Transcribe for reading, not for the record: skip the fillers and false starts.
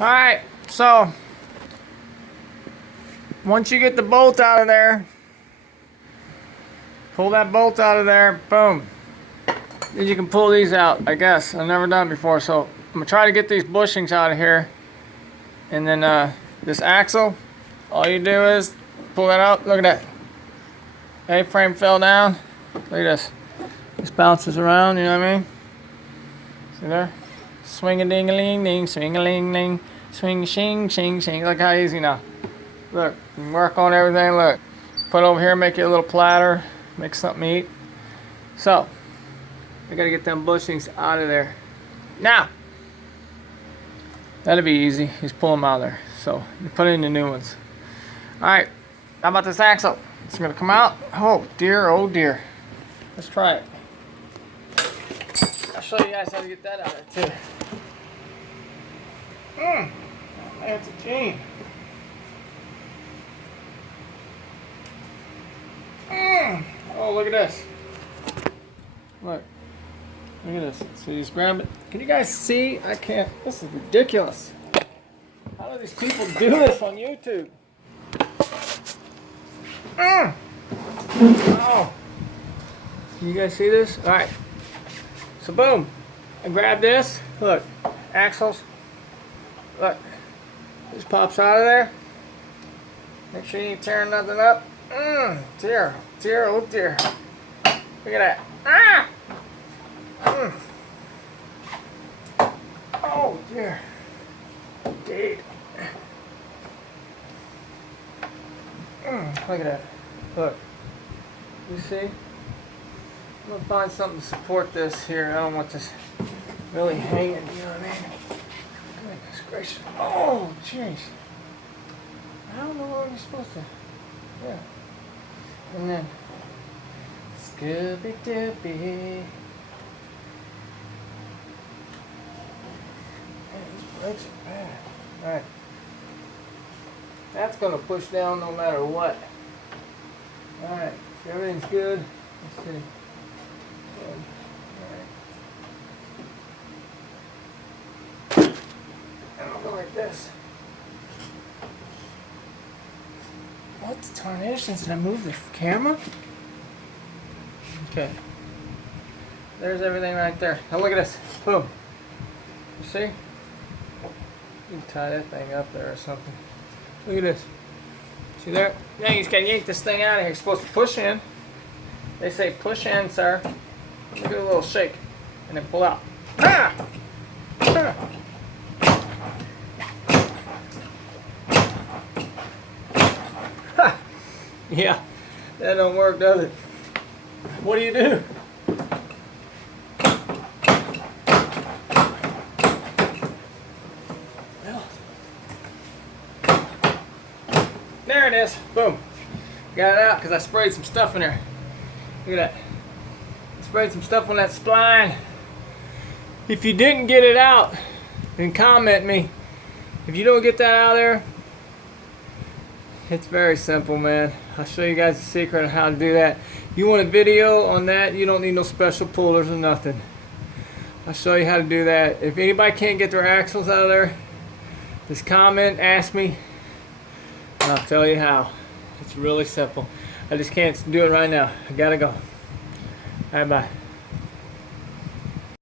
Alright, so once you get the bolt out of there, pull that bolt out of there, boom. Then you can pull these out, I guess. I've never done it before, so I'm gonna try to get these bushings out of here. And then this axle, all you do is pull that out. Look at that. A-frame fell down. Look at this. This bounces around, you know what I mean? See there? Swing-a-ding-a-ling-ding, swing-a-ling-ling, swing-shing-shing-shing. Look how easy now. Look, you can work on everything. Look, put it over here, make it a little platter, make something to eat. So, I gotta get them bushings out of there. Now, that'll be easy. Just pull them out of there. So, you put in the new ones. Alright, how about this axle? It's gonna come out. Oh dear, oh dear. Let's try it. I'll show you guys how to get that out of there too. That's a gene. Oh, look at this. Look. Look at this. So you just grab it. Can you guys see? I can't. This is ridiculous. How do these people do this on YouTube? Oh. Can you guys see this? Alright. So boom. I grab this. Look. Axles. Look. This pops out of there. Make sure you ain't tearing nothing up. Dear. Dear. Oh dear. Look at that. Oh dear. Indeed. Look at that. Look. You see? I'm gonna find something to support this here. I don't want this really hanging, you know what I mean? Goodness gracious. Oh, jeez. I don't know where you're supposed to. Yeah. And then Scooby Dooby. Man, these brakes are bad. Alright. That's gonna push down no matter what. Alright, so everything's good. Let's see. Alright. And I'll go like this. What the tarnations? Did I move the camera? Okay. There's everything right there. Now look at this. Boom. You see? You can tie that thing up there or something. Look at this. See there? Now you just gotta yank this thing out of here. You're supposed to push in. They say push in, sir. Give it a little shake. And then pull out. Ah! Ah! Ha! Yeah. That don't work, does it? What do you do? There it is. Boom. Got it out because I sprayed some stuff in there. Look at that. I sprayed some stuff on that spline. If you didn't get it out, then comment me. If you don't get that out of there, it's very simple, man. I'll show you guys the secret on how to do that. You want a video on that, you don't need no special pullers or nothing. I'll show you how to do that. If anybody can't get their axles out of there, just comment, ask me. I'll tell you how. It's really simple. I just can't do it right now. I gotta go. Bye bye.